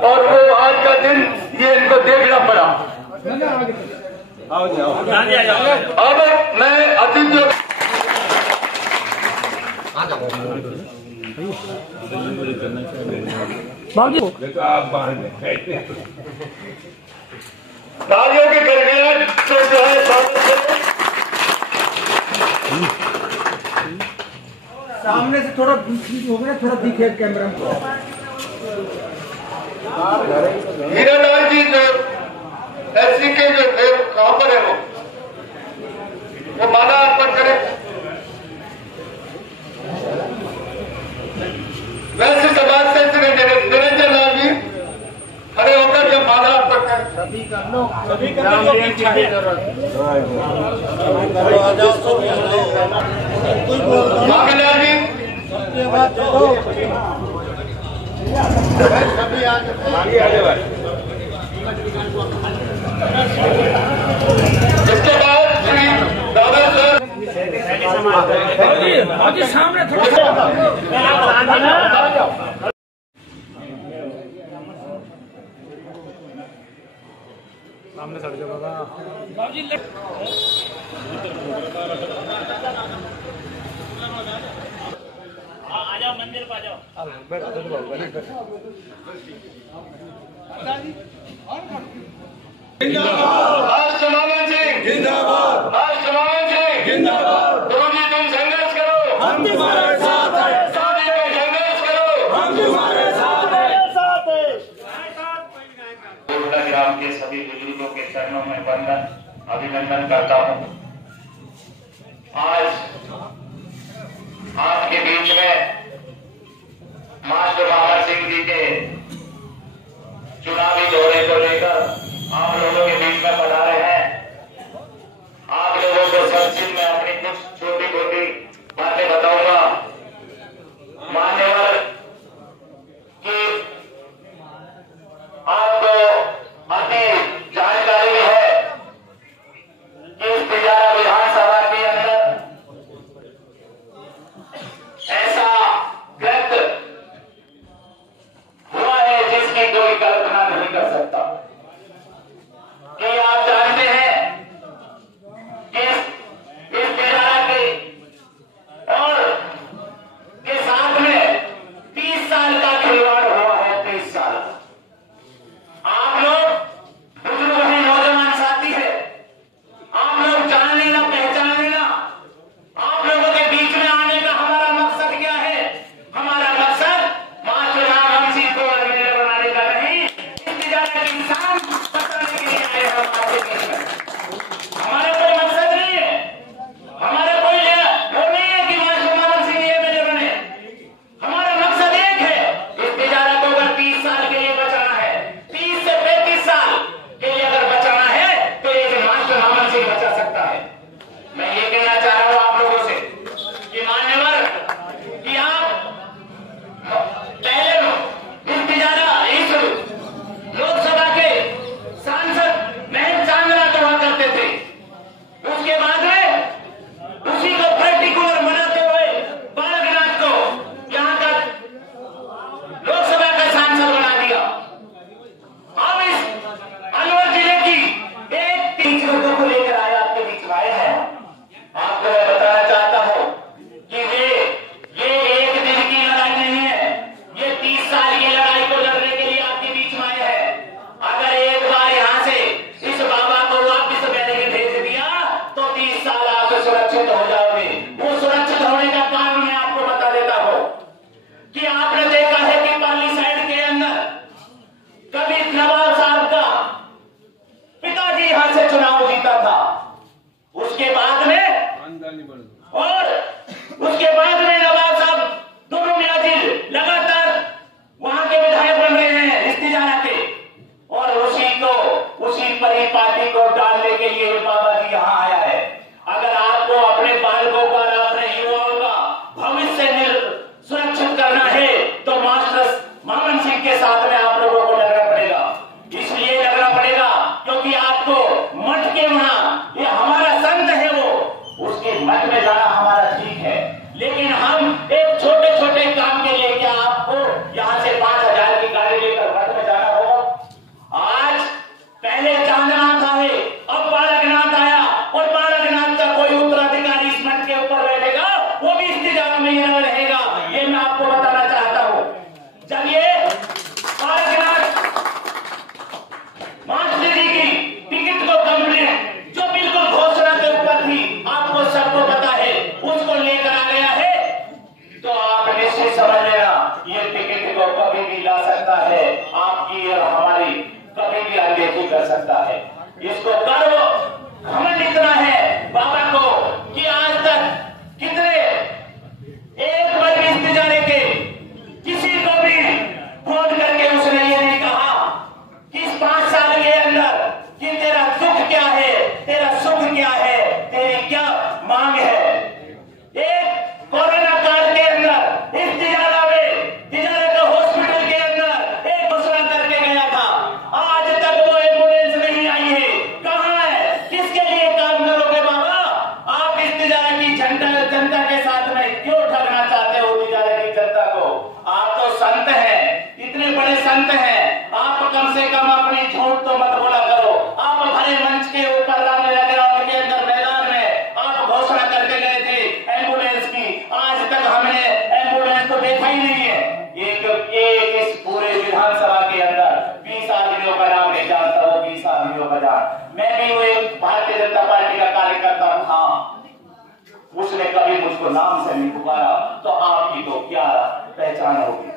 और वो आज का दिन ये इनको देखना पड़ा। अब मैं अतिथियों तालियों की गड़गड़ाहट से जो है सामने से थोड़ा हो गया, थोड़ा दिखे कैमरा में। हीरालाल जी जो एससी के जो कहां पर है वो माला अर्पण करें। वैसे समाज से निरंजन लाल जी खड़े होकर जब माला अर्पण करें। सभी कर लो, माखनलाल जी सभी आगे भाई। इसके बाद श्री दादा सर सामने सामने सड़ जाओ बाबा। आ जाओ मंदिर पर, आ जाओ। गुरुजी तुम संघर्ष करो, हम तुम्हारे साथ हैं। संघर्ष करो, हम तुम्हारे साथ हैं। ग्राम के सभी बुजुर्गों के चरणों में वंदन अभिनंदन करता हूँ। आज आपके बीच में मास्टर बाबा सिंह जी के चुनावी दौरे को लेकर आप लोगों के बीच में पधारे हैं। आप लोगों को संक्षिप्त में अपनी कुछ छोटी छोटी बातें बताऊंगा। मान्यवर की आपको अति जानकारी है कि इस तिजारा विधानसभा के अंदर ऐसा व्यक्त हुआ है जिसकी कोई कल्पना नहीं कर सकता। कि आप जानते हैं कि इस तिजारा के और के साथ में 30 साल का खिलवाड़ हुआ है। 30 साल आप लोग बुजुर्ग हैं, नौजवान साथी है, आप लोग जान लेना, पहचान लेना। आप लोगों के बीच में आने का हमारा मकसद क्या है? हमारा मकसद मास्टर रामवंशी को एमएलए बनाने का नहीं, इस तिजारा के इंसान बताने के लिए आए हम आपके बीच में। हमारा कोई मकसद नहीं है, हमारा कोई वो नहीं है कि मास्टर रामवंशी एमएलए बने। हमारा मकसद एक है, इस तिजारा को अगर 30 साल के लिए बचाना है, 30 से 35 साल के लिए अगर बचाना है तो एक मास्टर रामवंशी बचा सकता है। मैं ये कहना चाह रहा हूं आप लोगों से कि मान्यवर कि आप पहले इस तिजारा इस लोकसभा के सांसद महन चांदना हुआ करते थे। उसके बाद में उसी को पर्टिकुलर बनाते हुए बालकनाथ को यहाँ का लोकसभा का सांसद बना दिया। अब इस अलवर जिले की एक 30 लोगों को लेकर आए, आपके बीच में आए हैं। आपको मैं बताना चाहता हूं कि ये एक दिन की लड़ाई नहीं है, ये 30 साल की लड़ाई को लड़ने के लिए आपके बीच में आए हैं। अगर एक बार यहां से इस बाबा को वापिस मैंने भेज दिया तो 30 साल आप सुरक्षित हो जाओगे। वो सुरक्षित होने का कारण मैं आपको बता देता हूं कि आपने देखा है कि पाली साइड के अंदर कभी नवाब साहब का पिताजी यहां से चुनाव जीता था। उसके बाद में नवाब साहब दोनों मियाजी लगातार वहां के विधायक बन रहे हैं इस तिजारा के, और उसी परी पार्टी को डालने के लिए बाबा जी यहां आया है। अगर आपको अपने बालकों का, अपने युवाओं का भविष्य सुरक्षित करना है तो मास्टर मामन सिंह के साथ में आप लोगों को लगना पड़ेगा। इसलिए लगना पड़ेगा क्योंकि आपको मठ के वहां ये हमारा संत है, वो उसके मठ में जाना हमारा ठीक है, लेकिन हम एक छोटे छोटे काम के लिए क्या आपको यहां से 5000 की गाड़ी लेकर मठ में जाना झूठ तो मत बोला करो। आप भरे मंच के ऊपर ग्राउंड के अंदर मैदान में आप घोषणा करके गए थे एम्बुलेंस की, आज तक हमने एम्बुलेंस तो देखा ही नहीं है। एक इस पूरे विधानसभा के अंदर 20 आदमियों का नाम नहीं जानता, वो 20 आदमियों का जान। मैं भी वो एक भारतीय जनता पार्टी का कार्यकर्ता था, उसने कभी मुझको नाम से नहीं पुकारा, तो आपकी तो क्या पहचान होगी।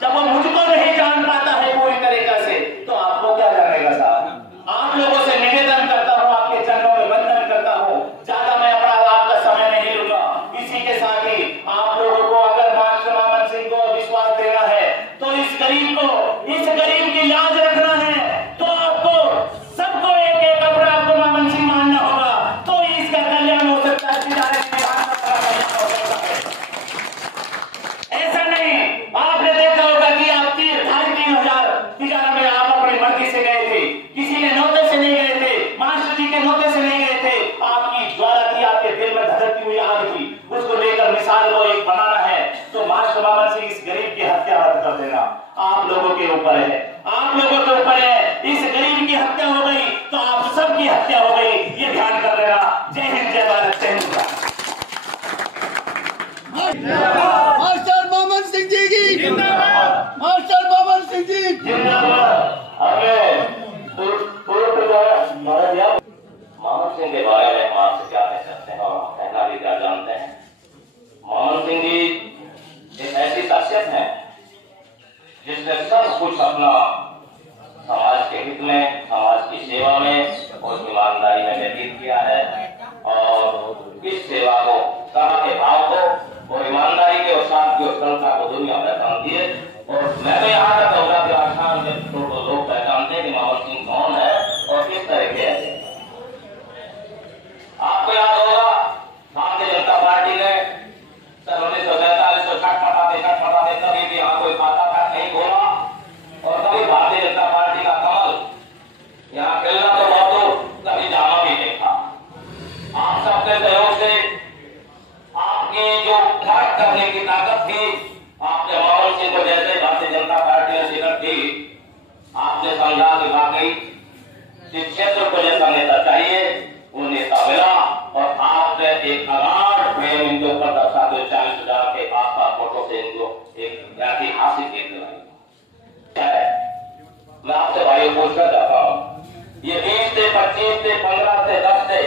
जब वो मुझको नहीं जान पाता है पूरी तरीका से, तो आपको क्या जानेगा साहब। आप लोगों से निवेदन करता हूं, आपके चरणों में वंदन करता हूं, ज्यादा मैं अपना आपका समय नहीं लूंगा। इसी के साथ ही आप लोगों को अगर मास्टर मामन सिंह को विश्वास देना है, तो इस गरीब की लाज रखना है, तो आपको सबको एक एक अपना आपको मामन सिंह मानना होगा, तो इसका कल्याण हो सकता है। ऐसा नहीं, आपने देखा होगा कि आप 3,500 तिजारा में आप अपनी मर्जी से गए थे, किसी ने नौते से नहीं गए थे, मास्टर जी के नौते से नहीं गए थे। आपकी ज्वाला थी, आपके दिल में धधकती हुई आग थी, उसको लेकर मिसाल को एक बनाना है, तो मास्टर मामन सिंह इस गरीब की हत्या रद्द कर देना आप लोगों के ऊपर है, आप लोगों के ऊपर है। इस गरीब की हत्या हो गई तो आप सबकी हत्या हो गई, ये ध्यान कर लेना। जय हिंद, जय भारत, जय हिंद। मास्टर मामन सिंह जी की जिंदाबाद, मास्टर मामन सिंह जी जिंदाबाद। मामन सिंह के बारे में हम आपसे क्या कह सकते हैं और कहना भी क्या जानते हैं। मामन सिंह जी एक ऐसी शख्सियत है जिसने सब कुछ अपना समाज के हित में, समाज की सेवा में और ईमानदारी में व्यतीत किया है, और इस सेवा को, सेवा के भाव को और ईमानदारी के और साथ की श्रद्धा को दुनिया पहचानती है। और मैं तो यहाँ तक कहूँगा कि आसान में लोग पहचानते हैं कि मामन सिंह कौन है और किस तरह के है। आपको याद होगा भारतीय जनता पार्टी ने सन 1947 को छटपटाते कभी भी यहाँ कोई खाता था नहीं खोला, और कभी भारतीय जनता पार्टी का कमल यहाँ खिलना तो बहुत दूर, कभी जाना भी नहीं था। आप सबके सहयोग से, आपकी जो खर्च करने की ताकत थी, आपने मामन सिंह को जैसे भारतीय जनता पार्टी ने टिकट दी, आपने समझा कि वाकई इस क्षेत्र को जैसा नेता चाहिए वो नेता मिला, और आपने एक अगाध प्रेम इनके ऊपर दर्शा दो 40,000 के आसपास वोटों से इनको एक ऐतिहासिक जीत दिलाई। मैं आपसे भाई पूछना चाहता हूँ, ये 20 से 25 से 15 से 10 से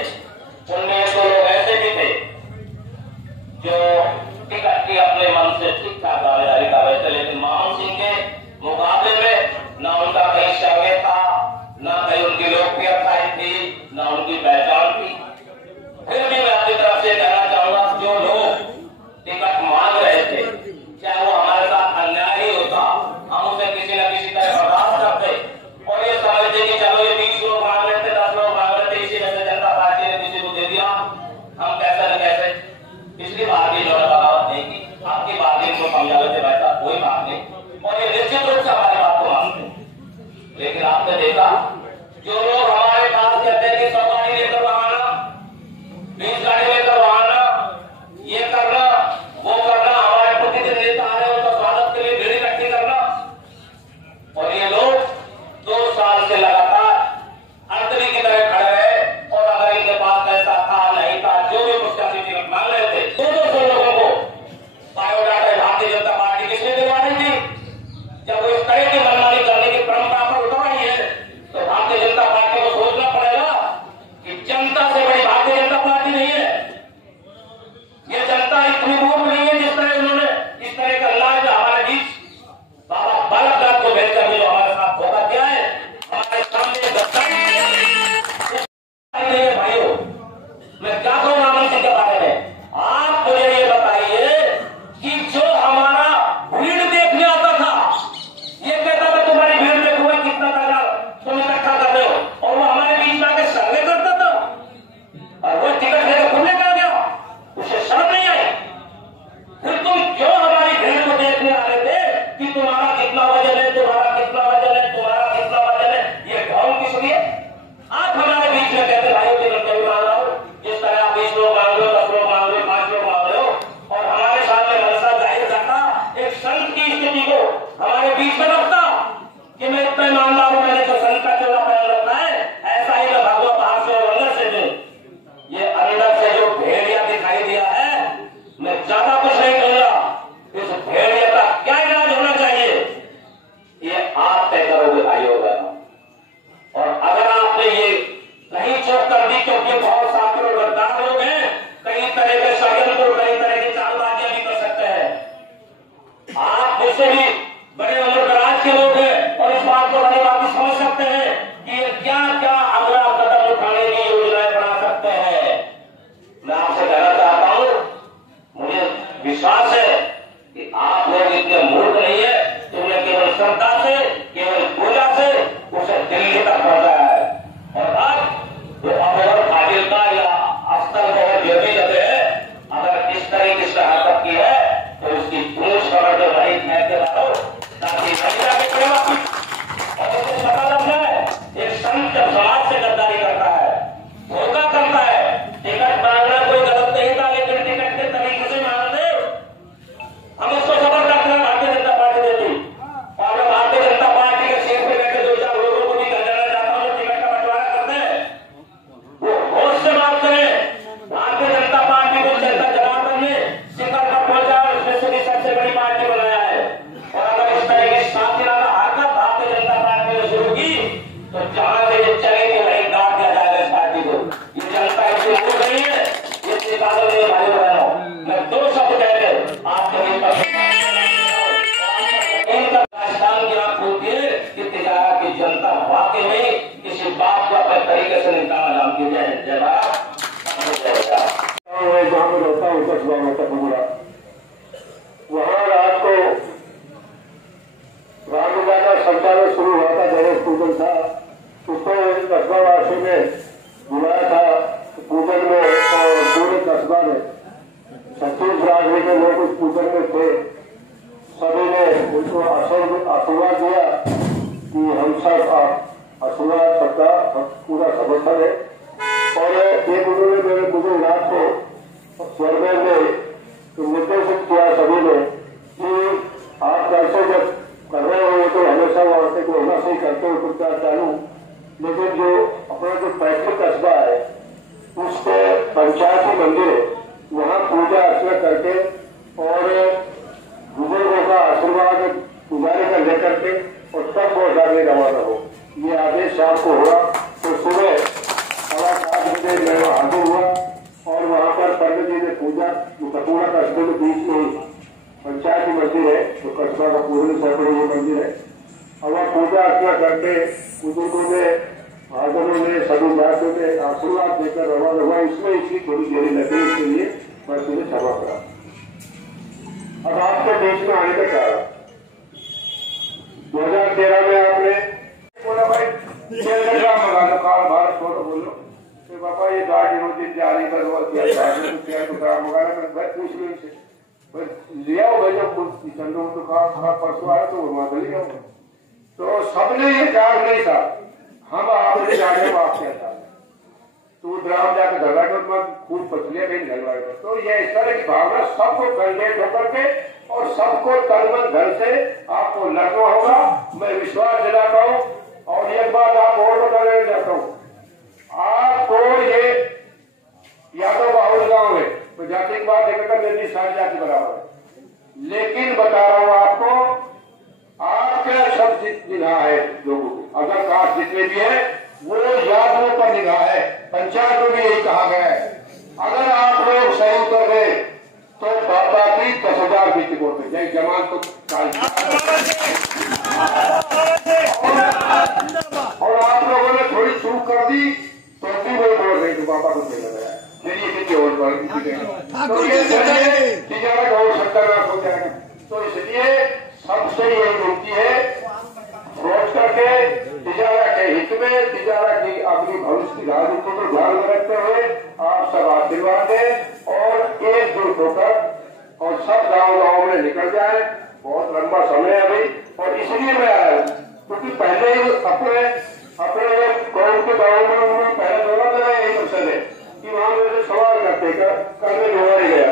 उनमें तो लोग ऐसे भी थे जो टिकट की अपने मन से ठीक ठाक दावेदारी कर रहे थे, लेकिन मामन सिंह के मुकाबले में ना उनका कहीं शौर्य था, ना कहीं उनकी लोकप्रियता थी, ना उनकी पहचान थी। फिर भी मैं अपनी तरफ से कहना चाहूंगा, जो लोग टिकट मांग रहे थे, चाहे वो हमारे साथ अन्याय ही होता, हम उसे किसी न किसी तरह बर्दाश्त करते और ये समझते कि चलो ये 20 लोग मांग रहे थे, 10 लोग मांग रहे थे, इसी में से जनता पार्टी ने किसी को दे दिया, हम कैसे न कैसे। पिछली बार भी इन्होंने बगावत नहीं की, आपकी बात इनको समझा की जनता वाकई में इसी बात को अपने तरीके से निकालना जानती है। जय भारत। जहाँ पर रहता हूँ कस्बा में टपूरा, वहाँ रात को रामलीला का संचालन शुरू हुआ था, गणेश पूजन था। उसको कस्बावासी ने बुलाया था पूजन में, और पूरे कस्बा में 36 राजनी के लोग उस पूजन में थे। सभी ने उनको आशीर्वाद दिया कि हम सब आशीर्वाद सबका पूरा समर्थन है। और एक उन्होंने मुझे रात को स्वर्ग में निर्देशित किया सभी ने कि आप कैसे जब कर रहे हो तो हमेशा वास्ते को होना सही करते हो प्रचार चालू, लेकिन जो अपना जो पैतृक कस्बा है उसके पंचायती मंदिर है, वहाँ पूजा अर्चना करके और बुजुर्गों का आशीर्वाद गुजारे कर लेकर के और तब बहुत आगे रवाना हो। ये आदेश शाम को हुआ तो सुबह 7:15 बजे मैं हाजिर हुआ और वहाँ पर पंडित जी ने पूजा टपूरा कस्बे के बीच में पंचायती मंदिर है, तो कस्बा का पूरे सैकड़ों ये मंदिर है। और वह पूजा अर्चना करके बुजुर्गों ने महाजनों ने सभी जातियों ने आशीर्वाद देकर रवाना हुआ। इसमें इसकी थोड़ी देरी लगी, इसके लिए मैं तुम्हें क्षमा करा। अब आपके बीच में आने का कारण 2013 में आपने बोला भाई मंगा लो, कार भारत छोड़ो, बोलो तो पापा ये गाड़ी होती जारी कर मंगाना पूछ लो इसे लिया हो भैया चंदो तो परसों आया तो वहां चले जाओ। तो सबने ये त्याग नहीं था, हम आपने जाने आप क्या था तू ग्राम जाकर झगड़ा कर मत खूब पतलिया कहीं झगड़ा कर। तो ये इस तरह की भावना सबको कैंडिडेट होकर के और सबको तनमन धन से आपको लड़ना होगा। मैं विश्वास दिलाता हूँ और एक बात आप और बताना चाहता हूँ, आपको ये यादव बाहुल गांव है तो जाति की बात देखकर मेरी सारी जाति बराबर है, लेकिन बता रहा हूँ आपको आपके सब निगाह है लोगों की, अगर कास्ट जितने भी है वो यादवों पर निगाह है। पंचायत में भी यही कहा गया है, अगर आप लोग सही उतर गए तो बाबा की 10,000 बीच वोट में जय जवान को और आप लोगों ने थोड़ी चूक कर दी तो भी वो बोल रहे तो बाबा को नहीं लगाया तिजारत हो सत्यानाश हो जाएगा। तो इसलिए सबसे ये विनती है, सोच करके तिजारा के हित में, तिजारा की अपनी भविष्य की राजनीति को ध्यान में रखते हुए आप सब आशीर्वाद दें और एकजुट होकर और सब गांव में निकल जाए। बहुत लंबा समय है अभी और इसलिए मैं आया क्योंकि पहले ही अपने कौन के गाँव में उन्होंने पहले दौरा लगाया यही मकसद है कि वहां मेरे सवाल करने जोड़ा ही गया,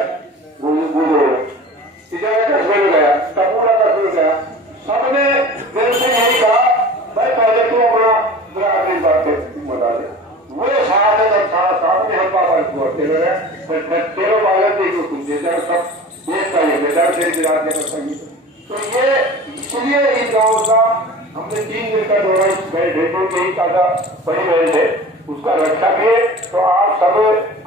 तिजारा कस्बे में गया, टपूरा कस्बे में गया, सबने मेरे से यही कहा भाई पहले तो अपना बिरादरी बात बता दे। वो साथ है साथ में हम पापा तेरह बालक देखो तुम जैसा सब देश का ये मैदान तेरी बिरादरी कर संगीत। तो ये इसलिए इस गाँव का हमने 3 दिन का दौरा ढेटों के ही ताजा बनी रहे थे, उसका रक्षा किए। तो आप सब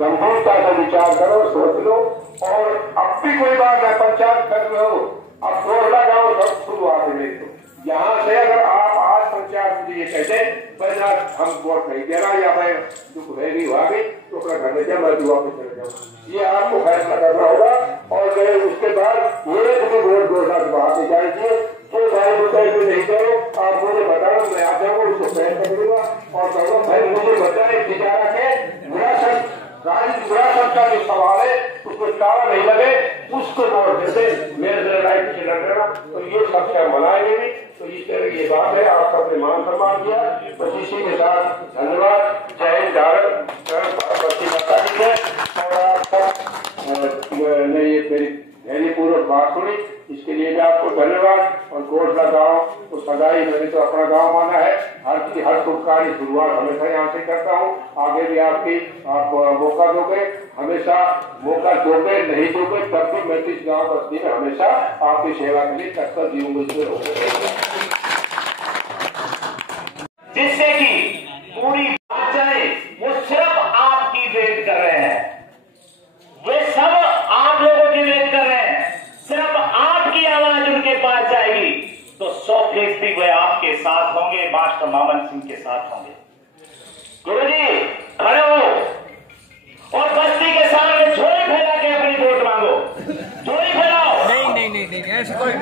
गंभीरता से विचार करो, सोच लो और अब भी कोई बात है पंचायत कर रहे हो, अब थोड़ा गाँव सब शुरुआत है। तो यहाँ से अगर आप आज पंचायत मुझे ये कहते पहला हम वोट नहीं देना या मैं दुख रहेगी हुआ भी तो अपना घर में जा मैं दुआ पे चले जाऊँ, ये आपको फैसला करना होगा। और उसके बाद एक भी वोट 2 लाख बढ़ाते जाएंगे तो ₹2.5 को नहीं करो, आप मुझे बताओ मैं आ जाऊंगा उसको पैर कर दूंगा और कहूँगा भाई मुझे बताए तिजारा के विरासत का जो सवाल है उसको ताला नहीं लगे उसको वोट देते मेरे से लड़ाई पीछे लड़ रहा। तो ये सबसे मनाएंगे भी। तो इस तरह की बात है, आप सबने मान सम्मान किया, बस इसी के साथ धन्यवाद। जय हिंद भारत माता की है। और आप सब ने ये मेरी धैर्यपूर्वक बात सुनी, इसके लिए भी आपको धन्यवाद। और कोटला गांव तो सदाई मैंने तो अपना गांव माना है, हर शुभ कार्य शुरुआत हमेशा यहाँ से करता हूँ। आगे भी आप मौका दोगे, हमेशा मौका दोगे, नहीं दोगे तब भी मैं इस गांव बस्ती में हमेशा आपकी सेवा के लिए तत्पर जीऊंगा, जिससे कि पूरी जाए वो सिर्फ आपकी वेट कर रहे हैं, वे सब आप लोगों की वेट कर रहे हैं। सिर्फ आपकी आवाज उनके पास जाएगी तो 100% वे आपके साथ होंगे। होंगे, मास्टर मामन सिंह के साथ होंगे। गुरुजी खड़े हो और बस्ती के सामने झोली फैला के अपनी वोट मांगो। झोली फैलाओ। नहीं ऐसे कोई